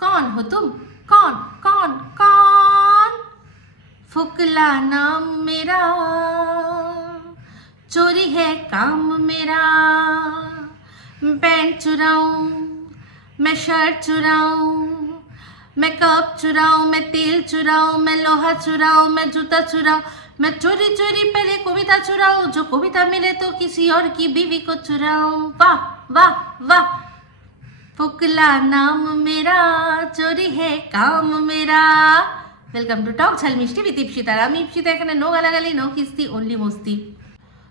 कौन हो तुम? कौन कौन कौन? फुकला नाम मेरा, चोरी है काम मेरा। पैंट चुराऊं, मैं शर्ट चुराऊं, मैं कप चुराऊं, मैं तेल चुराऊं, मैं लोहा चुराऊं, मैं जूता चुराऊं, मैं चोरी चोरी पहले कविता चुराऊं, जो कविता मिले तो किसी और की बीवी को चुराऊं। वाह वाह वाह। ফোকলা নাম মেরা চোরি হে কাম মেরা ওয়েলকাম টু টক ঝাল মিষ্টি বিথ ইপসিতার আমি ইপসিতা এখানে নো গালাগালি নো কিস্তি অনলি মস্তি।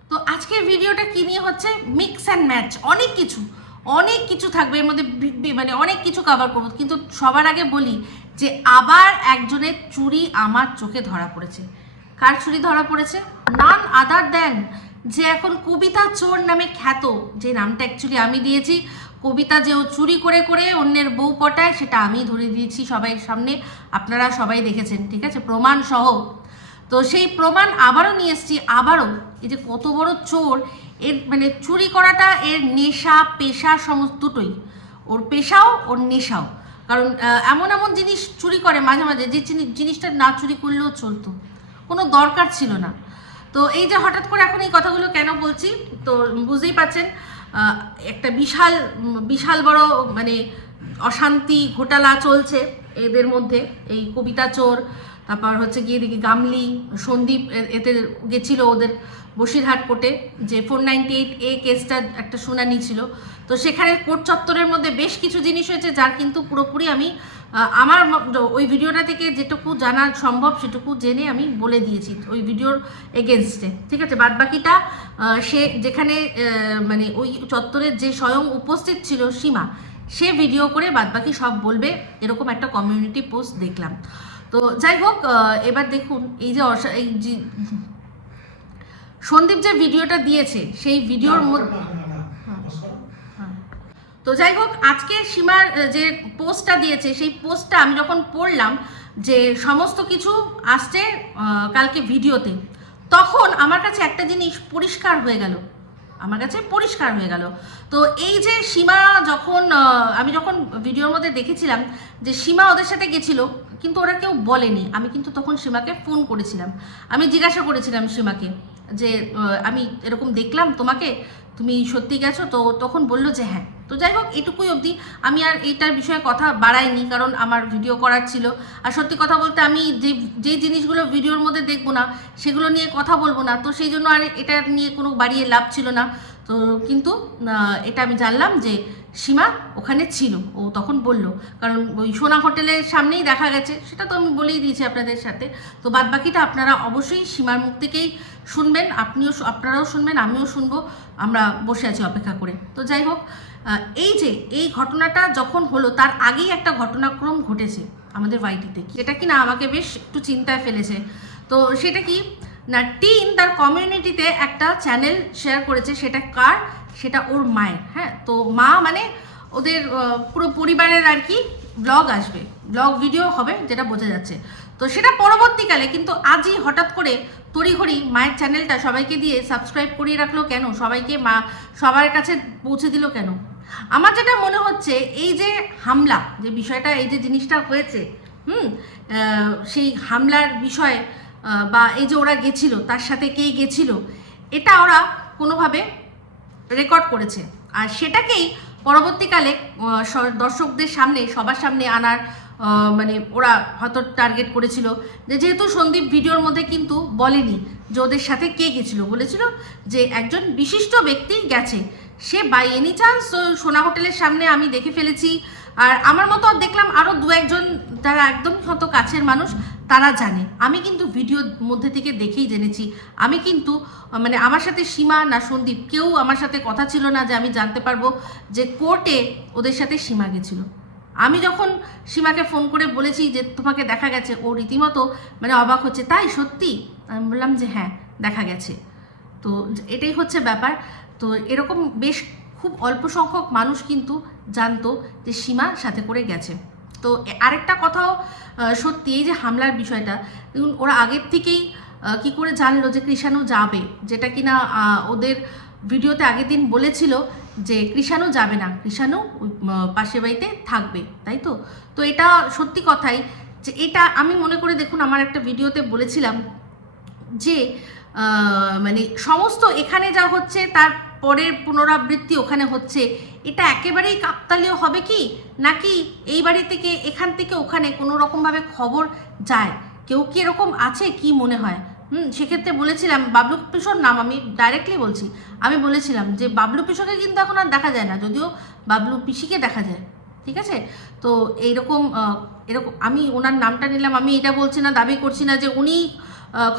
তো আজকের ভিডিওটা কী নিয়ে হচ্ছে? মিক্স অ্যান্ড ম্যাচ অনেক কিছু অনেক কিছু থাকবে। এর মধ্যে মানে অনেক কিছু কভার করব। কিন্তু সবার আগে বলি যে আবার একজনের চুরি আমার চোখে ধরা পড়েছে। কার চুরি ধরা পড়েছে? নান আদার দেন যে এখন কবিতা চোর নামে খ্যাত, যে নামটা অ্যাকচুয়ালি আমি দিয়েছি কবিতা যে ও চুরি করে করে অন্যের বউ পটায় সেটা আমি ধরে দিয়েছি সবাই সামনে। আপনারা সবাই দেখেছেন ঠিক আছে? প্রমাণ সহ। তো সেই প্রমাণ আবারও নিয়ে এসেছি আবারও। এই যে কত বড় চোর এর মানে চুরি করাটা এর নেশা পেশা সমস্ত দুটোই। ওর পেশাও ওর নেশাও। কারণ এমন এমন জিনিস চুরি করে মাঝে মাঝে যে জিনি- জিনিসটা না চুরি করলেও চলতো। কোনো দরকার ছিল না। তো এই যে হঠাৎ করে এখন এই কথাগুলো কেন বলছি তো বুঝতেই পাচ্ছেন আহ, একটা বিশাল বিশাল বড় মানে অশান্তি ঘোটালা চলছে এদের মধ্যে। এই কবিতা চোর, তারপর হচ্ছে গিয়ে দেখি গামলি, সন্দীপ এতে গেছিল ওদের বসিরহাট কোর্টে যে ফোর নাইনটি এইট এ কেসটা একটা শুনানি ছিল। তো সেখানে কোর্ট চত্বরের মধ্যে বেশ কিছু জিনিস হয়েছে যার কিন্তু পুরোপুরি আমি আমার ওই ভিডিওটা থেকে যেটুকু জানা সম্ভব সেটুকু জেনে আমি বলে দিয়েছি ওই ভিডিওর এগেনস্টে ঠিক আছে বাদ বাকিটা সে যেখানে মানে ওই চত্বরের যে স্বয়ং উপস্থিত ছিল সীমা, সে ভিডিও করে বাদবাকি সব বলবে, এরকম একটা কমিউনিটি পোস্ট দেখলাম তো যাই হোক এবার দেখুন, এই যে এই সন্দীপ যে ভিডিওটা দিয়েছে, সেই ভিডিওর মধ্যে। তো যাই হোক, আজকে সীমার যে পোস্টটা দিয়েছে, সেই পোস্টটা আমি যখন পড়লাম যে সমস্ত কিছু আসছে কালকে ভিডিওতে, তখন আমার কাছে একটা জিনিস পরিষ্কার হয়ে গেল। আমার কাছে পরিষ্কার হয়ে গেল। তো এই যে সীমা যখন আমি যখন ভিডিওর মধ্যে দেখেছিলাম যে সীমা ওদের সাথে গেছিল, কিন্তু ওরা কেউ বলেনি। আমি কিন্তু তখন সীমাকে ফোন করেছিলাম। আমি জিজ্ঞাসা করেছিলাম সীমাকে যে আমি এরকম দেখলাম তোমাকে, তুমি সত্যি গেছো? তো তখন বলল যে হ্যাঁ। তো যাই হোক, এটুকুই অবধি। আমি আর এইটার বিষয়ে কথা বাড়াইনি, কারণ আমার ভিডিও করার ছিল। আর সত্যি কথা বলতে আমি যে যে জিনিসগুলো ভিডিওর মধ্যে দেখব না, সেগুলো নিয়ে কথা বলব না। তো সেই জন্য আর এটা নিয়ে কোনো বাড়িয়ে লাভ ছিল না। তো কিন্তু এটা আমি জানলাম যে সীমা ওখানে ছিল। ও তখন বলল, কারণ ওই সোনা হোটেলের সামনেই দেখা গেছে, সেটা তো আমি বলেই দিয়েছি আপনাদের সাথে। তো বাদ বাকিটা আপনারা অবশ্যই সীমার মুখ থেকেই শুনবেন, আপনিও আপনারাও শুনবেন, আমিও শুনব, আমরা বসে আছি অপেক্ষা করে। তো যাই হোক এই যে, এই ঘটনাটা যখন হলো, তার আগেই একটা ঘটনাক্রম ঘটেছে আমাদের বাড়িটিতে যেটা কি না আমাকে বেশ একটু চিন্তায় ফেলেছে। তো সেটা কি? না, টিন তার কমিউনিটিতে একটা চ্যানেল শেয়ার করেছে, সেটা কার? সেটা ওর মায়ের হ্যাঁ? তো মা মানে ওদের পুরো পরিবারের আর কি ব্লগ আসবে। ব্লগ ভিডিও হবে যেটা বোঝা যাচ্ছে। তো সেটা পরবর্তীকালে, কিন্তু আজই হঠাৎ করে তড়িঘড়ি মায়ের চ্যানেলটা সবাইকে দিয়ে সাবস্ক্রাইব করিয়ে রাখল কেন? সবাইকে মা, সবার কাছে পৌঁছে দিল কেন? আমার যেটা মনে হচ্ছে, এই যে হামলা, যে বিষয়টা, এই যে জিনিসটা হয়েছে, হুম? সেই হামলার বিষয়ে বা এই যে ওরা গেছিল, তার সাথে কে গেছিল, এটা ওরা কোনোভাবে রেকর্ড করেছে। আর সেটাকেই পরবর্তীকালে দর্শকদের সামনে, সবার সামনে আনার মানে ওরা হয়তো টার্গেট করেছিল যে যেহেতু সন্দীপ ভিডিওর মধ্যে কিন্তু বলেনি যে ওদের সাথে কে গেছিল। বলেছিল যে একজন বিশিষ্ট ব্যক্তি গেছে। সে বাই এনি চান্স সোনা হোটেলের সামনে আমি দেখে ফেলেছি। আর আমার মতো দেখলাম আরও দু একজন যারা একদম হয়তো কাছের মানুষ তারা জানে। আমি কিন্তু ভিডিওর মধ্যে থেকে দেখেই জেনেছি। আমি কিন্তু মানে আমার সাথে সীমা না সন্দীপ, কেউ আমার সাথে কথা ছিল না যে আমি জানতে পারব যে কোর্টে ওদের সাথে সীমা গেছিল। আমি যখন সীমাকে ফোন করে বলেছি যে তোমাকে দেখা গেছে, ও রীতিমতো মানে অবাক হচ্ছে, তাই সত্যি? আমি বললাম যে হ্যাঁ দেখা গেছে। তো এটাই হচ্ছে ব্যাপার। তো এরকম বেশ খুব অল্প সংখ্যক মানুষ কিন্তু জানতো যে সীমা সাথে করে গেছে। তো আরেকটা কথাও সত্যি এই যে হামলার বিষয়টা, দেখুন, ওরা আগের থেকেই কি করে জানলো যে কৃষাণু যাবে? যেটা কিনা ওদের ভিডিওতে আগের দিন বলেছিল যে কৃষাণু যাবে না, কৃষাণু পাশের বাড়িতে থাকবে, তাই তো? তো এটা সত্যি কথাই যে এটা আমি মনে করে দেখুন, আমার একটা ভিডিওতে বলেছিলাম যে মানে সমস্ত এখানে যা হচ্ছে তার পরের পুনরাবৃত্তি ওখানে হচ্ছে। এটা একেবারেই কাকতালীয় হবে কি? নাকি এই বাড়ি থেকে, এখান থেকে ওখানে কোনো রকমভাবে খবর যায়? কেউ কি এরকম আছে? কি মনে হয়? হুম, সেক্ষেত্রে বলেছিলাম, বাবলু পিসোর নাম আমি ডাইরেক্টলি বলছি। আমি বলেছিলাম যে বাবলু পিসোকে কিন্তু এখন আর দেখা যায় না, যদিও বাবলু পিসিকে দেখা যায়, ঠিক আছে? তো এইরকম এরকম, আমি ওনার নামটা নিলাম, আমি এটা বলছি না, দাবি করছি না যে উনি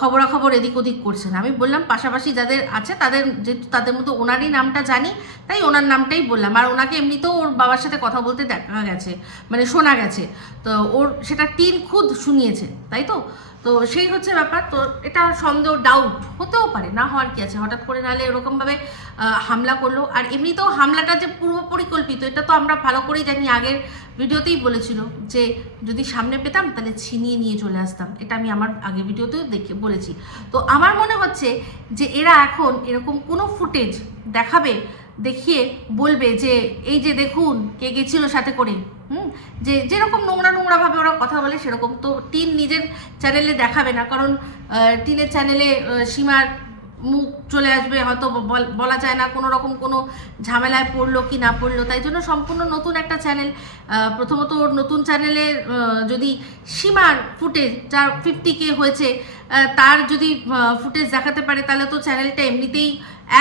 খবরাখবর এদিক ওদিক করছেন। আমি বললাম, পাশাপাশি যাদের আছে, তাদের যেহেতু তাদের মধ্যে ওনারই নামটা জানি, তাই ওনার নামটাই বললাম। আর ওনাকে এমনিতেও ওর বাবার সাথে কথা বলতে দেখা গেছে মানে শোনা গেছে। তো ওর, সেটা তিন খুদ শুনিয়েছে, তাই তো? তো সেই হচ্ছে ব্যাপার। তো এটা সন্দেহ ডাউট হতেও পারে, না হওয়ার কি আছে? হঠাৎ করে নাহলে এরকমভাবে হামলা করল। আর এমনিতেও হামলাটা যে পূর্ব পরিকল্পিত এটা তো আমরা ভালো করেই জানি, আগের ভিডিওতেই বলেছিল যে যদি সামনে পেতাম তাহলে ছিনিয়ে নিয়ে চলে আসতাম। এটা আমি আমার আগের ভিডিওতেও দেখে বলেছি। তো আমার মনে হচ্ছে যে এরা এখন এরকম কোনো ফুটেজ দেখাবে, দেখিয়ে বলবে যে, এই যে দেখুন, কে গেছিল সাথে করে? হুম, যে যেরকম নোংরা নোংরাভাবে ওরা কথা বলে, সেরকম তো টিন নিজের চ্যানেলে দেখাবে না। কারণ টিনের চ্যানেলে সীমার মুখ চলে আসবে, হয়তো বল- যায় না কোনো রকম কোনো ঝামেলায় পড়ল কি না পড়ল। তাই জন্য সম্পূর্ণ নতুন একটা চ্যানেল প্রথমত ওর নতুন চ্যানেলে যদি সীমার ফুটেজ যার ফিফটি কে হয়েছে তার যদি ফুটেজ দেখাতে পারে, তাহলে তো চ্যানেলটা এমনিতেই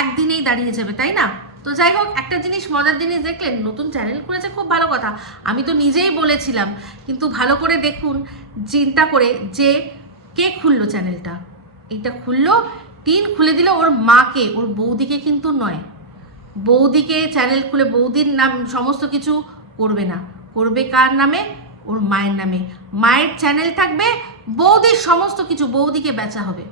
একদিনেই দাঁড়িয়ে যাবে, তাই না? তো যাই হোক, একটা জিনিস মজার জিনিস দেখলেন, নতুন চ্যানেল করেছে, খুব ভালো কথা। আমি তো নিজেই বলেছিলাম, কিন্তু ভালো করে দেখুন, চিন্তা করে যে কে খুললো চ্যানেলটা এইটা খুললো, টিন খুলে দিল ওর মাকে, ওর বৌদিকে কিন্তু নয়। বৌদিকে চ্যানেল খুলে বৌদির নাম সমস্ত কিছু করবে না। করবে কার নামে? ওর মায়ের নামে। মায়ের চ্যানেল থাকবে, বৌদির সমস্ত কিছু বৌদিকে বেচা হবে।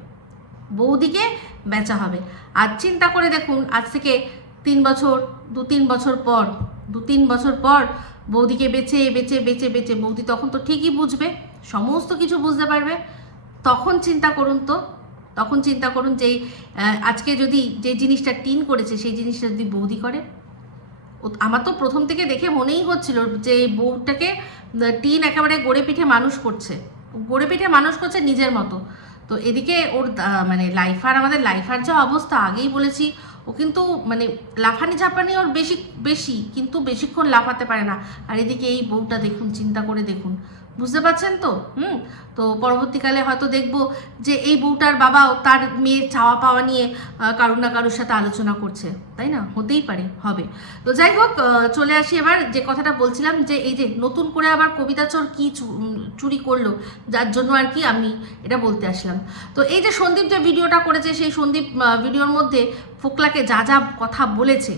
বৌদিকে বেচা হবে। আর চিন্তা করে দেখুন, আজ থেকে তিন বছর, দু তিন বছর পর, দু তিন বছর পর বৌদিকে বেচে বেচে বেচে বেচে বৌদি তখন তো ঠিকই বুঝবে, সমস্ত কিছু বুঝতে পারবে। তখন চিন্তা করুন তো, তখন চিন্তা করুন যে আজকে যদি যে জিনিসটা টিন করেছে, সেই জিনিসটা যদি বৌদি করে। আমার তো প্রথম থেকে দেখে মনেই হচ্ছিল যে বউটাকে টিন একেবারে গড়ে পিঠে মানুষ করছে। গড়ে পিঠে মানুষ করছে নিজের মতো। তো এদিকে ওর মানে লাইফার আমাদের লাইফার যা অবস্থা, আগেই বলেছি ও কিন্তু মানে লাফানি ঝাপানি ওর বেশি বেশি, কিন্তু বেশিক্ষণ লাফাতে পারে না। আর এদিকে এই বউটা দেখুন, চিন্তা করে দেখুন। বুঝতে পারছেন তো? হুম? তো পরবর্তীকালে হয়তো দেখব যে এই বউটার বাবাও তার মেয়ের চাওয়া পাওয়া নিয়ে কারুর না কারুর সাথে আলোচনা করছে। তাই না? হতেই পারে, হবে। তো যাই হোক চলে আসি এবার যে কথাটা বলছিলাম যে এই যে নতুন করে আবার কবিতা চোর কী চুরি করল, যার জন্য আর কি আমি এটা বলতে আসলাম। তো এই যে সন্দীপ যে ভিডিওটা করেছে, সেই সন্দীপ ভিডিওর মধ্যে ফোকলাকে যা যা কথা বলেছে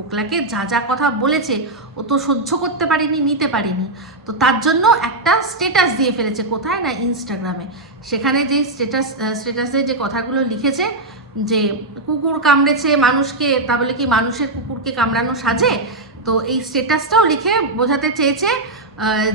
ফোকলাকে যা যা কথা বলেছে, ও তো সহ্য করতে পারিনি, নিতে পারিনি। তো তার জন্য একটা স্টেটাস দিয়ে ফেলেছে, কোথায়? না ইনস্টাগ্রামে সেখানে যে স্টেটাস স্টেটাসে যে কথাগুলো লিখেছে, যে কুকুর কামড়েছে মানুষকে, তা বলে কি মানুষের কুকুরকে কামড়ানো সাজে? তো এই স্টেটাসটাও লিখে বোঝাতে চেয়েছে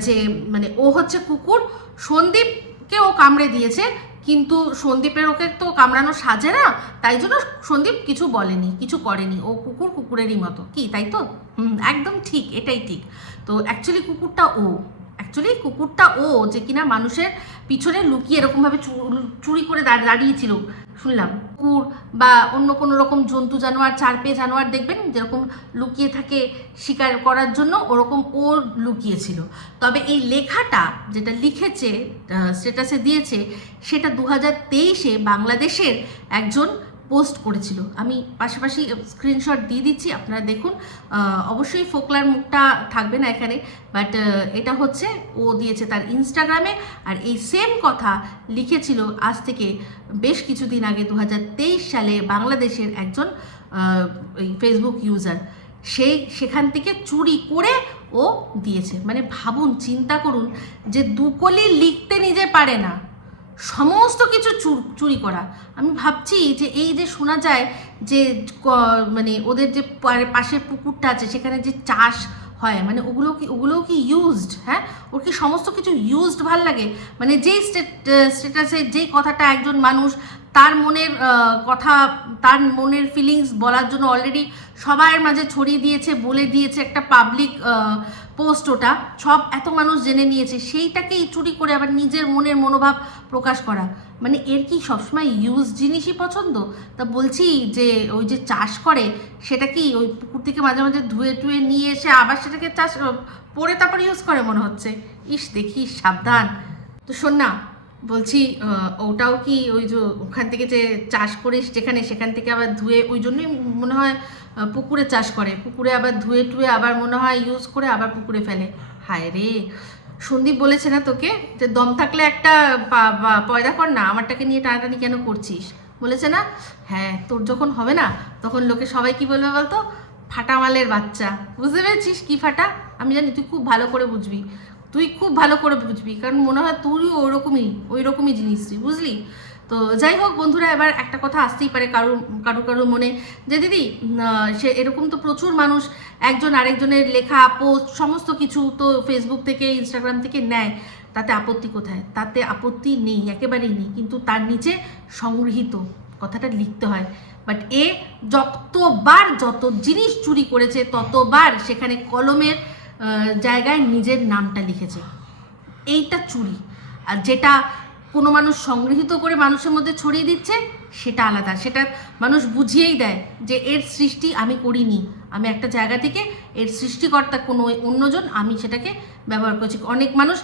যে মানে ও হচ্ছে কুকুর, সন্দীপকে ও কামড়ে দিয়েছে কিন্তু সন্দীপের ওকে তো কামড়ানো সাজে না, তাই জন্য সন্দীপ কিছু বলেনি, কিছু করেনি। ও কুকুর কুকুরেরই মতো। কি, তাই তো? হুম, একদম ঠিক, এটাই ঠিক। তো অ্যাকচুয়ালি কুকুরটা ও। অ্যাকচুয়ালি কুকুরটা ও যে কিনা মানুষের পিছনে লুকিয়ে এরকমভাবে চুরি করে দাঁড়িয়েছিল। শুনলাম। কুকুর বা অন্য কোনো রকম জন্তু, জানোয়ার চার পেয়ে জানোয়ার দেখবেন, যেরকম লুকিয়ে থাকে শিকার করার জন্য, ওরকম ও লুকিয়েছিল। তবে এই লেখাটা যেটা লিখেছে স্টেটাসে দিয়েছে, সেটা দু হাজার তেইশে বাংলাদেশের একজন পোস্ট করেছিল। আমি পাশাপাশি স্ক্রিনশট দিয়ে দিচ্ছি, আপনারা দেখুন। অবশ্যই ফোকলার মুখটা থাকবে না এখানে বাট এটা হচ্ছে, ও দিয়েছে তার ইনস্টাগ্রামে আর এই সেম কথা লিখেছিল আজ থেকে বেশ কিছুদিন আগে দু হাজার তেইশ সালে বাংলাদেশের একজন ফেসবুক ইউজার সেই সেখান থেকে চুরি করে ও দিয়েছে। মানে ভাবুন, চিন্তা করুন যে দুকলি লিখতে নিজে পারে না। সমস্ত কিছু চুর- করা। আমি ভাবছি যে এই যে শোনা যায় যে মানে ওদের যে পাশের পুকুরটা আছে, সেখানে যে চাষ হয় মানে ওগুলো কি, ওগুলোও কি ইউজড হ্যাঁ? ওর কি সমস্ত কিছু ইউজড ভালো লাগে? মানে যেই স্টেট স্টেটাসে যেই কথাটা একজন মানুষ তার মনের কথা, তার মনের ফিলিংস বলার জন্য অলরেডি সবার মাঝে ছড়িয়ে দিয়েছে, বলে দিয়েছে একটা পাবলিক পোস্ট ওটা। সব এত মানুষ জেনে নিয়েছে, সেইটাকেই চুরি করে আবার নিজের মনের মনোভাব প্রকাশ করা। মানে এর কি সবসময় ইউজ জিনিসই পছন্দ? তা বলছি যে, ওই যে চাষ করে, সেটা কি ওই পুকুর থেকে মাঝে মাঝে ধুয়ে টুয়ে নিয়ে এসে আবার সেটাকে চাষ পরে তারপর ইউজ করে মনে হচ্ছে? ইস, দেখি, সাবধান। তো শোন না বলছি ওটাও কি ওই যে ওখান থেকে যে চাষ করে যেখানে, সেখান থেকে আবার ধুয়ে, ওই জন্যই মনে হয় পুকুরে চাষ করে। পুকুরে আবার ধুয়ে টুয়ে আবার মনে হয় ইউজ করে আবার পুকুরে ফেলে। হায় রে! সন্দীপ বলেছে না তোকে যে দম থাকলে একটা পয়দা কর না, আমারটাকে নিয়ে টানাটানি কেন করছিস? বলেছে না? হ্যাঁ তোর যখন হবে না, তখন লোকে সবাই কি বলবে বলতো? ফাটা মালের বাচ্চা। বুঝতে পেরেছিস কি ফাটা? আমি জানি তুই খুব ভালো করে বুঝবি। তুই খুব ভালো করে বুঝবি, কারণ মনে হয় তুইও ওরকমই ওই রকমই জিনিস তুই, বুঝলি? তো যাই হোক বন্ধুরা, এবার একটা কথা আসতেই পারে কারোর কারও কারোর মনে যে দিদি সে এরকম তো প্রচুর মানুষ একজন আরেকজনের লেখা পোস্ট সমস্ত কিছু তো ফেসবুক থেকে ইনস্টাগ্রাম থেকে নেয়, তাতে আপত্তি কোথায়? তাতে আপত্তি নেই, একেবারেই নেই, কিন্তু তার নিচে সংগৃহীত, কথাটা লিখতে হয়। বাট এ যতবার যত জিনিস চুরি করেছে, ততবার সেখানে কলমের জায়গায় নিজের নামটা লিখেছে। এইটা চুরি। আর যেটা কোনো মানুষ সংগৃহীত করে মানুষের মধ্যে ছড়িয়ে দিচ্ছে, সেটা আলাদা। সেটা মানুষ বুঝিয়েই দেয় যে এর সৃষ্টি আমি করিনি। আমি একটা জায়গা থেকে এর সৃষ্টিকর্তা কোনো অন্যজন, আমি সেটাকে ব্যবহার করছি। অনেক মানুষ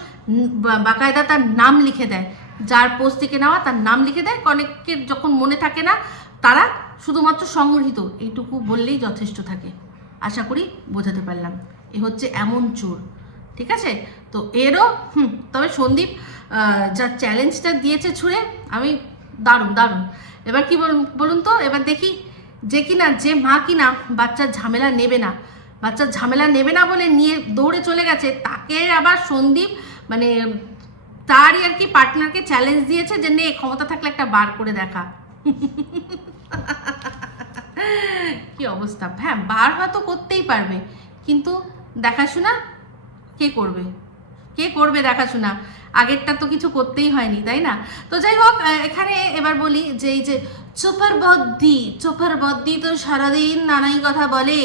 বাকায়দা তার নাম লিখে দেয়। যার পোস্ট থেকে নেওয়া তার নাম লিখে দেয়। অনেকের যখন মনে থাকে না, তারা শুধুমাত্র সংগৃহীত। এইটুকু বললেই যথেষ্ট থাকে। আশা করি বোঝাতে পারলাম। এ হচ্ছে এমন চোর, ঠিক আছে? তো এরও, হুম, তবে সন্দীপ যা চ্যালেঞ্জটা দিয়েছে ছুঁড়ে, আমি দারুণ দারুণ। এবার কি বলুন তো? এবার দেখি যে কিনা, যে মা কিনা বাচ্চার ঝামেলা নেবে না। বাচ্চার ঝামেলা নেবে না বলে নিয়ে দৌড়ে চলে গেছে, তাকে আবার সন্দীপ মানে তারই আর কি পার্টনারকে চ্যালেঞ্জ দিয়েছে যে নে, ক্ষমতা থাকলে একটা বার করে দেখা। কি অবস্থা? হ্যাঁ বার হয়তো করতেই পারবে, কিন্তু দেখাশোনা? কে করবে? কে করবে দেখাশোনা? আগেরটা তো কিছু করতেই হয়নি, তাই না? তো যাই হোক এখানে এবার বলি যে এই যে চোপার বদ্দি চোপার বদ্দি তো সারাদিন নানাই কথা বলে।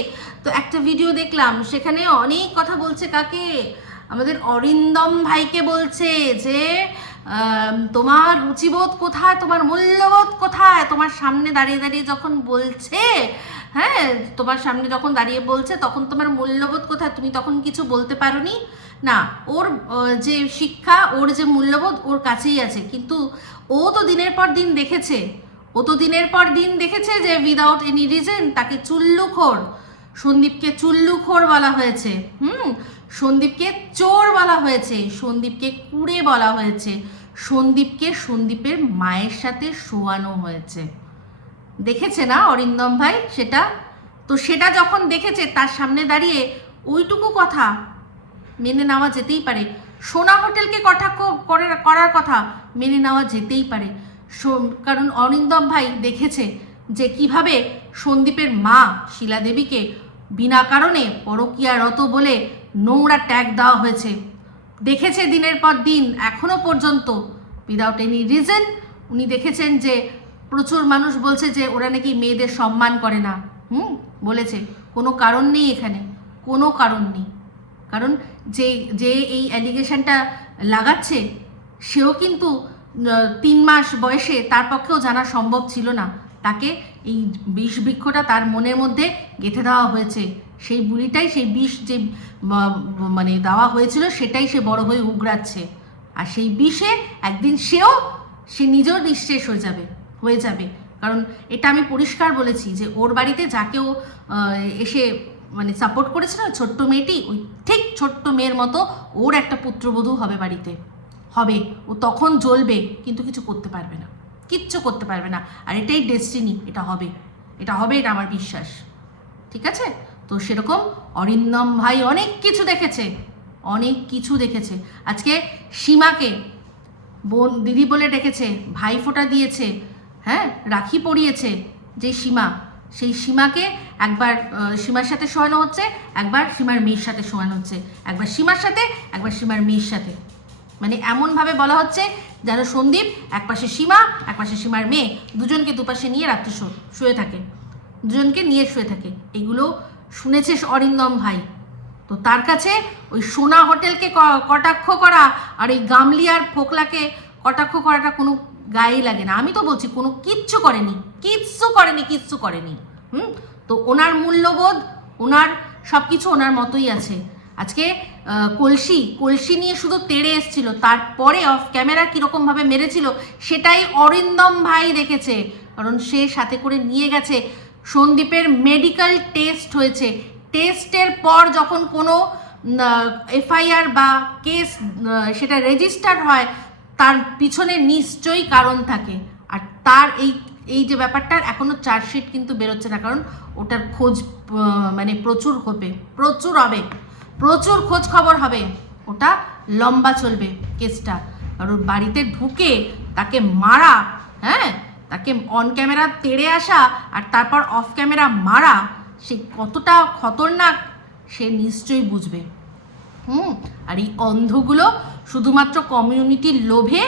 তো একটা ভিডিও দেখলাম, সেখানে অনেক কথা বলছে কাকে? আমাদের অরিন্দম ভাইকে বলছে যে তোমার রুচিবোধ কোথায়? তোমার মূল্যবোধ কোথায়? তোমার সামনে দাঁড়িয়ে দাঁড়িয়ে যখন বলছে হ্যাঁ তোমার সামনে যখন দাঁড়িয়ে বলছে, তখন তোমার মূল্যবোধ কোথায়? তুমি তখন কিছু বলতে পারোনি? না, ওর যে শিক্ষা, ওর যে মূল্যবোধ, ওর কাছেই আছে। কিন্তু ও তো দিনের পর দিন দেখেছে। ও তো দিনের পর দিন দেখেছে যে উইদাউট এনি রিজন তাকে চুল্লুখোর, সন্দীপকে চুল্লুখোর বলা হয়েছে। হুম, সন্দীপকে চোর বলা হয়েছে, সন্দীপকে কুড়ে বলা হয়েছে, সন্দীপকে সন্দীপের মায়ের সাথে শোয়ানো হয়েছে। দেখেছে না অরিন্দম ভাই সেটা? তো সেটা যখন দেখেছে, তার সামনে দাঁড়িয়ে ওইটুকু কথা মেনে নেওয়া যেতেই পারে। সোনা হোটেলকে কটাক্ষ করে, করার কথা মেনে নেওয়া যেতেই পারে। কারণ অরিন্দম ভাই দেখেছে যে কীভাবে সন্দীপের মা শিলা দেবীকে বিনা কারণে পরকীয়ারত বলে নোংরা ট্যাগ দেওয়া হয়েছে। দেখেছে দিনের পর দিন, এখনও পর্যন্ত উইদাউট এনি রিজন উনি দেখেছেন যে প্রচুর মানুষ বলছে যে ওরা নাকি মেয়েদের সম্মান করে না। হুম? বলেছে। কোনো কারণ নেই এখানে। কোনো কারণ নেই। কারণ যে যে এই অ্যালিগেশনটা লাগাচ্ছে, সেও কিন্তু তিন মাস বয়সে তার পক্ষেও জানা সম্ভব ছিল না। তাকে এই বিষ বৃক্ষটা তার মনের মধ্যে গেঁথে দেওয়া হয়েছে। সেই বুড়িটাই সেই বিষ যে মানে দেওয়া হয়েছিল, সেটাই সে বড় হয়ে উগড়াচ্ছে। আর সেই বিষে একদিন সেও, সে নিজেও নিঃশেষ হয়ে যাবে। হয়ে যাবে। কারণ এটা আমি পরিষ্কার বলেছি যে ওর বাড়িতে যাকেও এসে মানে সাপোর্ট করেছে না, ছোট্ট মেয়েটি, ওই ঠিক ছোট্ট মেয়ের মতো ওর একটা পুত্রবধূ হবে বাড়িতে। হবে, ও তখন জ্বলবে, কিন্তু কিছু করতে পারবে না। কিচ্ছু করতে পারবে না। আর এটাই ডেস্টিনি এটা হবে। এটা হবে, এটা আমার বিশ্বাস। ঠিক আছে? তো সেরকম অরিন্দম ভাই অনেক কিছু দেখেছে। অনেক কিছু দেখেছে। আজকে সীমাকে বোন, দিদি বলে ডেকেছে, ভাই ফোঁটা দিয়েছে। হ্যাঁ রাখি পরিয়েছে যে সীমা। সেই সীমাকে একবার সীমার সাথে শোয়ানো হচ্ছে, একবার সীমার মেয়ের সাথে শোয়ানো হচ্ছে। একবার সীমার সাথে, একবার সীমার মেয়ের সাথে। মানে এমনভাবে বলা হচ্ছে যেন সন্দীপ একপাশে সীমা একপাশে সীমার মেয়ে, দুজনকে দুপাশে নিয়ে রাত্রে শুয়ে থাকে। দুজনকে নিয়ে শুয়ে থাকে। এগুলো শুনেছে অরিন্দম ভাই। তো তার কাছে ওই সোনা হোটেলকে কটাক্ষ করা আর ওই গামলিয়ার ফোকলাকে কটাক্ষ করাটা কোনো গায়েই লাগে না। আমি তো বলছি, কোনো কিচ্ছু করেনি। কিচ্ছু করেনি কিচ্ছু করেনি। হুম? তো ওনার মূল্যবোধ, ওনার সব কিছু ওনার মতোই আছে। আজকে কলসি কলসি নিয়ে শুধু তেড়ে এসছিল, তারপরে অফ ক্যামেরা কীরকমভাবে মেরেছিল, সেটাই অরিন্দম ভাই দেখেছে। কারণ সে সাথে করে নিয়ে গেছে। সন্দীপের মেডিকেল টেস্ট হয়েছে। টেস্টের পর যখন কোনো এফআইআর বা কেস সেটা রেজিস্টার হয় তার পিছনে নিশ্চয়ই কারণ থাকে। আর তার এই এই যে ব্যাপারটার এখনও চার্জশিট কিন্তু বেরোচ্ছে না, কারণ ওটার খোঁজ মানে প্রচুর হবে প্রচুর হবে প্রচুর খোঁজ খবর হবে। ওটা লম্বা চলবে কেসটা। ওর বাড়িতে ঢুকে তাকে মারা হ্যাঁ? তাকে অন ক্যামেরা তেড়ে আসা আর তারপর অফ ক্যামেরা মারা, সে কতটা খতরনাক, সে নিশ্চয়ই বুঝবে। হুম? আর এই অন্ধগুলো শুধুমাত্র কমিউনিটির লোভে,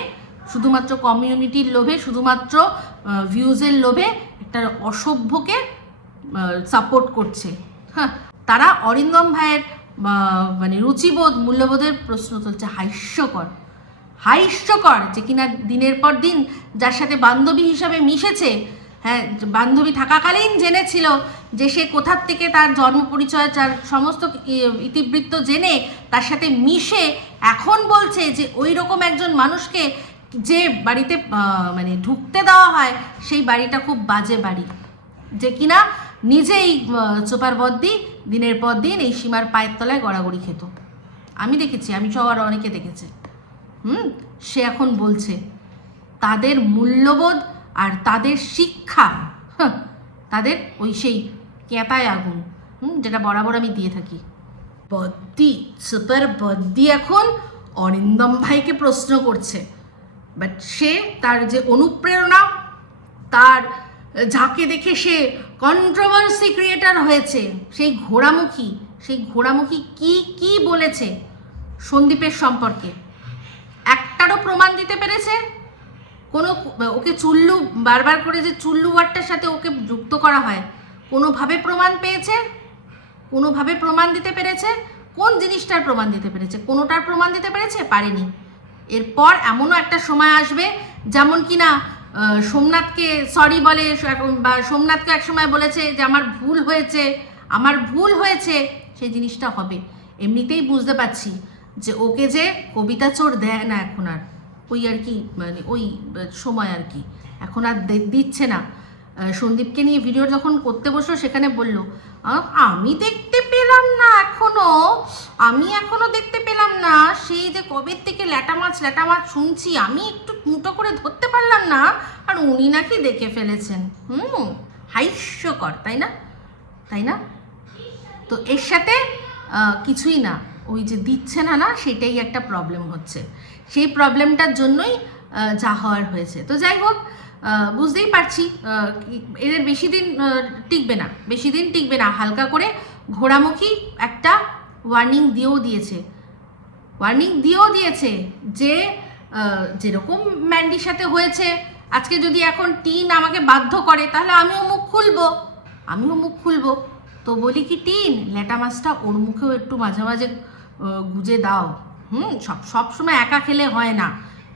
শুধুমাত্র কমিউনিটির লোভে, শুধুমাত্র ভিউজের লোভে একটা অসভ্যকে সাপোর্ট করছে। হ্যাঁ তারা অরিন্দম ভাইয়ের মানে রুচিবোধ, মূল্যবোধের প্রশ্ন তুলছে, হাস্যকর। হাস্যকর যে কিনা দিনের পর দিন যার সাথে বান্ধবী হিসাবে মিশেছে হ্যাঁ বান্ধবী থাকাকালীন জেনেছিল যে সে কোথার থেকে তার জন্ম পরিচয় তার সমস্ত ইতিবৃত্ত জেনে তার সাথে মিশে এখন বলছে যে ওই রকম একজন মানুষকে যে বাড়িতে মানে ঢুকতে দেওয়া হয়, সেই বাড়িটা খুব বাজে বাড়ি। যে কিনা নিজেই চোপার বদ্দি দিনের পর দিন এই সীমার পায়ের তলায় গড়াগড়ি খেত। আমি দেখেছি, আমি সবার অনেকে দেখেছে। হুম? সে এখন বলছে, তাদের মূল্যবোধ আর তাদের শিক্ষা তাদের ওই সেই ক্যাঁতায় আগুন, হুম, যেটা বরাবর আমি দিয়ে থাকি। বদ্দি, সুপার বদ্দি এখন অরিন্দম ভাইকে প্রশ্ন করছে। বাট সে তার যে অনুপ্রেরণা, তার যাকে দেখে সে কন্ট্রোভার্সি ক্রিয়েটার হয়েছে। সেই ঘোড়ামুখী সেই ঘোড়ামুখী কি কি বলেছে সন্দীপের সম্পর্কে? একটারও প্রমাণ দিতে পেরেছে? কোনো, ওকে চুল্লু, বারবার করে যে চুল্লু ওয়ার্ডটার সাথে ওকে যুক্ত করা হয়, কোনোভাবে প্রমাণ পেয়েছে? কোনোভাবে প্রমাণ দিতে পেরেছে? কোন জিনিসটার প্রমাণ দিতে পেরেছে? কোনোটার প্রমাণ দিতে পেরেছে? পারেনি। এরপর এমনও একটা সময় আসবে, যেমন কি না সোমনাথকে সরি বলে বা সোমনাথকে এক সময় বলেছে যে, আমার ভুল হয়েছে, আমার ভুল হয়েছে। সেই জিনিসটা হবে। এমনিতেই বুঝতে পারছি যে, ওকে যে কবিতা চোর দেয় না এখন আর। ওই আর কি মানে ওই সময় আর কি। এখন আর দিচ্ছে না। সন্দীপকে নিয়ে ভিডিও যখন করতে বসল, সেখানে বলল আমি দেখতে পেলাম না এখনও। আমি এখনও দেখতে পেলাম না। সেই যে কবে থেকে ল্যাটা মাছ ল্যাটা মাছ শুনছি, আমি একটু মুটো করে ধরতে পারলাম না। আর উনি নাকি দেখে ফেলেছেন। হুম, হাস্যকর, তাই না? তাই না? তো এর সাথে কিছুই না। ওই যে দিচ্ছে না না, সেটাই একটা প্রবলেম হচ্ছে। সেই প্রবলেমটার জন্যই যা হওয়ার হয়েছে। তো যাই হোক বুঝতেই পারছি এদের বেশি দিন টিকবে না। বেশি দিন টিকবে না। হালকা করে ঘোড়ামুখী একটা ওয়ার্নিং দিয়েও দিয়েছে। ওয়ার্নিং দিয়েও দিয়েছে যে যেরকম ম্যান্ডির সাথে হয়েছে, আজকে যদি এখন টিন আমাকে বাধ্য করে, তাহলে আমিও মুখ খুলবো। আমিও মুখ খুলবো। তো বলি কি টিন? ল্যাটা মাছটা ওর মুখেও একটু মাঝে মাঝে গুজে দাও। হুম, সব সব সময় একা খেলে হয় না।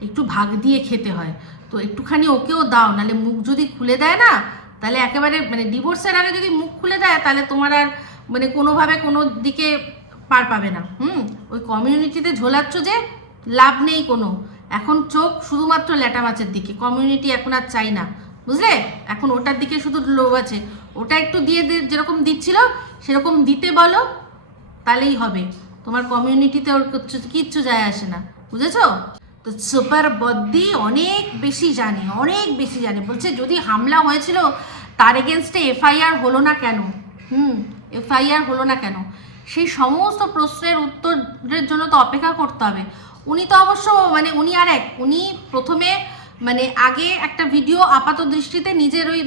একটু ভাগ দিয়ে খেতে হয়। তো একটুখানি ওকেও দাও, নাহলে মুখ যদি খুলে দেয় না, তাহলে একেবারে মানে ডিভোর্সের আগে যদি মুখ খুলে দেয়, তাহলে তোমার আর মানে কোনোভাবে কোনো দিকে পার পাবে না। হুম, ওই কমিউনিটিতে ঝোলাচ্ছ যে লাভ নেই কোনো। এখন চোখ শুধুমাত্র ল্যাটা মাছের দিকে কমিউনিটি এখন আর চাই না। বুঝলে? এখন ওটার দিকে শুধু লোভ আছে। ওটা একটু দিয়ে দিয়ে যেরকম দিচ্ছিল, সেরকম দিতে বলো, তাহলেই হবে। তোমার কমিউনিটিতে ওর কিচ্ছু- যায় আসে না। বুঝেছ? তো সুপার বদ্দি অনেক বেশি জানে, অনেক বেশি জানে। বলছে, যদি হামলা হয়েছিল, তার এগেনস্টে এফআইআর হলো না কেন? হুম, এফআইআর হলো না কেন? সেই সমস্ত প্রশ্নের উত্তরের জন্য তো অপেক্ষা করতে হবে। উনি তো অবশ্য মানে উনি আর এক, উনি প্রথমে মানে আগে একটা ভিডিও আপাত দৃষ্টিতে নিজের ওই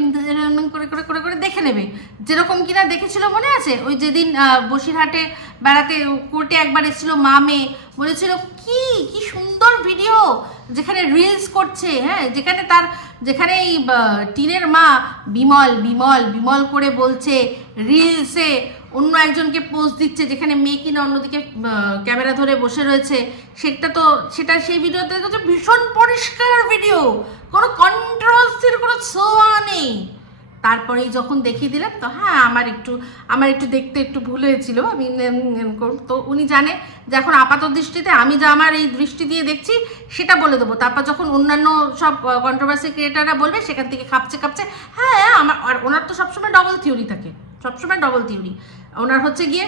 করে করে করে করে দেখে নেবে। যেরকম কিনা দেখেছিল মনে আছে? ওই যেদিন বসিরহাটে বেড়াতে কোর্টে একবার এসেছিল মা মেয়ে। বলেছিল, কি কি সুন্দর ভিডিও যেখানে রিলস করছে হ্যাঁ? যেখানে তার, যেখানে এই টিনের মা বিমল বিমল বিমল করে বলছে রিলসে অন্য একজনকে পোজ দিচ্ছে, যেখানে মেয়ে কিনা অন্যদিকে ক্যামেরা ধরে বসে রয়েছে। সেটা তো, সেটা সেই ভিডিওতে তো ভীষণ পরিষ্কার ভিডিও কোনো কন্ট্রোভার্সির কোনো ছোঁয়া নেই। তারপরেই যখন দেখিয়ে দিলাম, তো হ্যাঁ আমার একটু আমার একটু দেখতে একটু ভুল হয়েছিল। আমি। তো উনি জানে যে এখন আপাত দৃষ্টিতে আমি যা আমার এই দৃষ্টি দিয়ে দেখছি, সেটা বলে দেবো। তারপর যখন অন্যান্য সব কন্ট্রোভার্সি ক্রিয়েটাররা বলবে, সেখান থেকে খাপছে খাপছে। হ্যাঁ আমার, আর ওনার তো সবসময় ডবল থিওরি থাকে। সবসময় ডবল থিওরি ওনার হচ্ছে গিয়ে,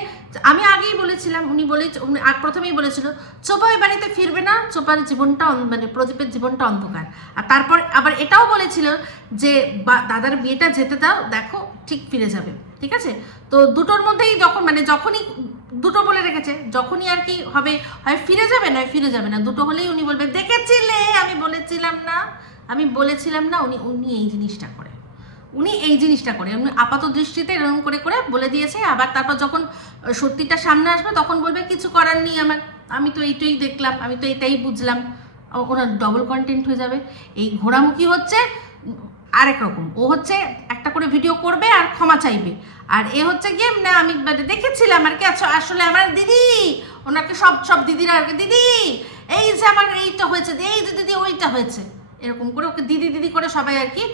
আমি আগেই বলেছিলাম, উনি বলে প্রথমেই বলেছিল চোপা ওই বাড়িতে ফিরবে না চোপার জীবনটা মানে প্রদীপের জীবনটা অন্ধকার। আর তারপর আবার এটাও বলেছিল যে দাদার বিয়েটা যেতে দাও, দেখো, ঠিক ফিরে যাবে। ঠিক আছে? তো দুটোর মধ্যেই যখন মানে যখনই দুটো বলে রেখেছে, যখনই আর কি হবে, হয় ফিরে যাবে নয় ফিরে যাবে না, দুটো হলেই উনি বলবে, দেখেছিলে, আমি বলেছিলাম না, আমি বলেছিলাম না, উনি উনি এই জিনিসটা করে উনি এই জিনিসটা করে উনি আপাত দৃষ্টিতে এরকম করে করে বলে দিয়েছে, আবার তারপর যখন সত্যিটা সামনে আসবে তখন বলবে, কিছু করার নেই আমার। আমি তো এইটাই দেখলাম, আমি তো এটাই বুঝলাম। ওনার ডবল কন্টেন্ট হয়ে যাবে। এই ঘোরামুখী হচ্ছে আরেক রকম। ও হচ্ছে একটা করে ভিডিও করবে আর ক্ষমা চাইবে। আর এ হচ্ছে গিয়ে, না, আমি মানে দেখেছিলাম আর কি আচ্ছা আসলে আমার দিদি, ওনাকে সব সব দিদিরা আর কি, দিদি, এই যে আমার এইটা হয়েছে, এই যে দিদি, ওইটা হয়েছে। এরকম করে ওকে দিদি দিদি করে সবাই আর কি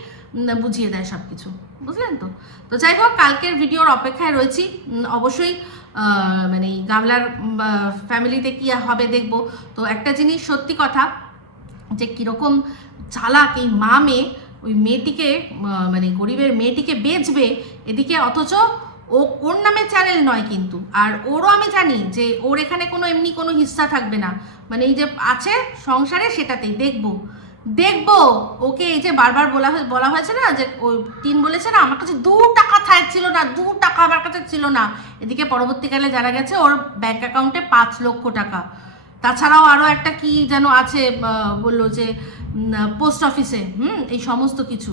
বুঝিয়ে দেয় সব কিছু বুঝলেন তো? তো যাই হোক, কালকের ভিডিওর অপেক্ষায় রয়েছি। অবশ্যই মানে গামলার ফ্যামিলিতে কি হবে দেখব। তো একটা জিনিস সত্যি কথা, যে কীরকম চালাক এই মা মেয়ে, ওই মেয়েটিকে মানে গরিবের মেয়েটিকে বেচবে, এদিকে অথচ ও, ওর নামে চ্যানেল নয় কিন্তু। আর ওরও আমি জানি যে ওর এখানে কোনো এমনি কোনো হিস্সা থাকবে না। মানে এই যে আছে সংসারে সেটাতেই, দেখব। দেখব। ওকে এই যে বারবার বলা বলা হয়েছে না যে ওই তিন বলেছে না, আমার কাছে দু টাকা থাক ছিল না, দু টাকা আমার কাছে ছিল না। এদিকে পরবর্তীকালে জানা গেছে ওর ব্যাংক অ্যাকাউন্টে পাঁচ লক্ষ টাকা। তাছাড়াও আরও একটা কি যেন আছে বলল যে পোস্ট অফিসে হুম, এই সমস্ত কিছু।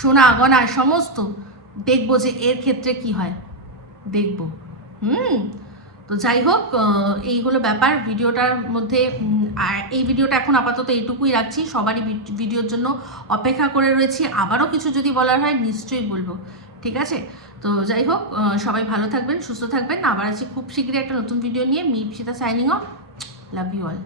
সোনা, গয়না সমস্ত। দেখব যে এর ক্ষেত্রে কি হয়। দেখব। হুম, তো যাই হোক এই হলো ব্যাপার। ভিডিওটার মধ্যে আর এই ভিডিওটা এখন আপাতত এইটুকুই রাখছি। সবারই ভিডিওর জন্য অপেক্ষা করে রয়েছি। আবারও কিছু যদি বলার হয়, নিশ্চয়ই বলব। ঠিক আছে? তো যাই হোক সবাই ভালো থাকবেন, সুস্থ থাকবেন। আবার আছি খুব শীঘ্রই একটা নতুন ভিডিও নিয়ে। Me signing off love you all